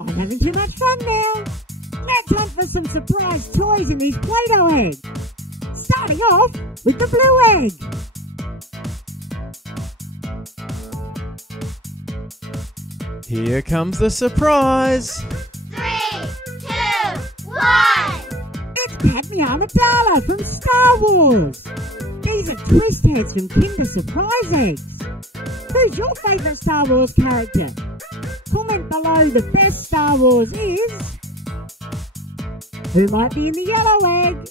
I'm having too much fun now. Let's hunt for some surprise toys in these Play-Doh eggs. Starting off with the blue egg. Here comes the surprise. 3, 2, 1. It's Padme Amidala from Star Wars. These are twist heads from Kinder Surprise eggs. Who's your favourite Star Wars character? Comment below the best Star Wars is. Who might be in the yellow egg?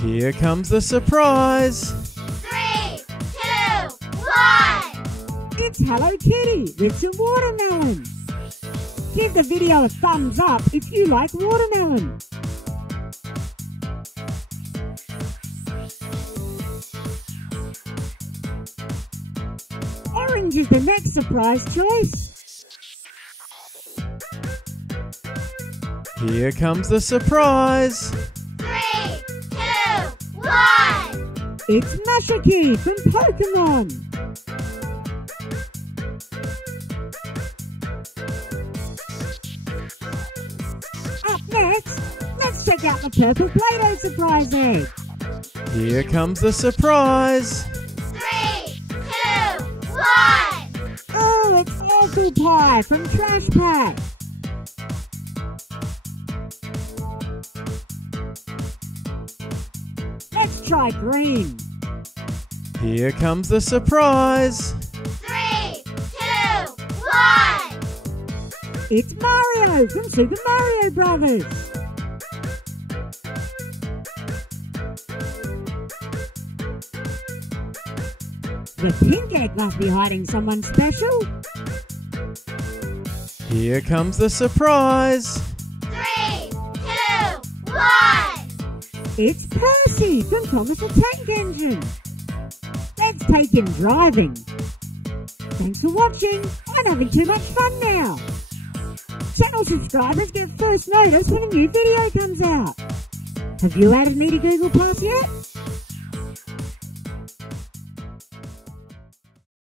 Here comes the surprise. 3, 2, 1. It's Hello Kitty with some watermelon. Give the video a thumbs up if you like watermelon. Orange is the next surprise choice. Here comes the surprise. 3, 2, 1. It's Moshi from Pokemon. Up next, let's check out the purple Play-Doh surprise egg. Here comes the surprise. 3, 2, 1. Oh, it's Awful Pie from Trash Pack. Let's try green. Here comes the surprise. 3, 2, 1. It's Mario from Super Mario Brothers. The pink egg must be hiding someone special. Here comes the surprise. 3, 2, 1. It's Percy from Thomas the Tank Engine. Let's take him driving. Thanks for watching. I'm having too much fun now. Channel subscribers get first notice when a new video comes out. Have you added me to Google Plus yet?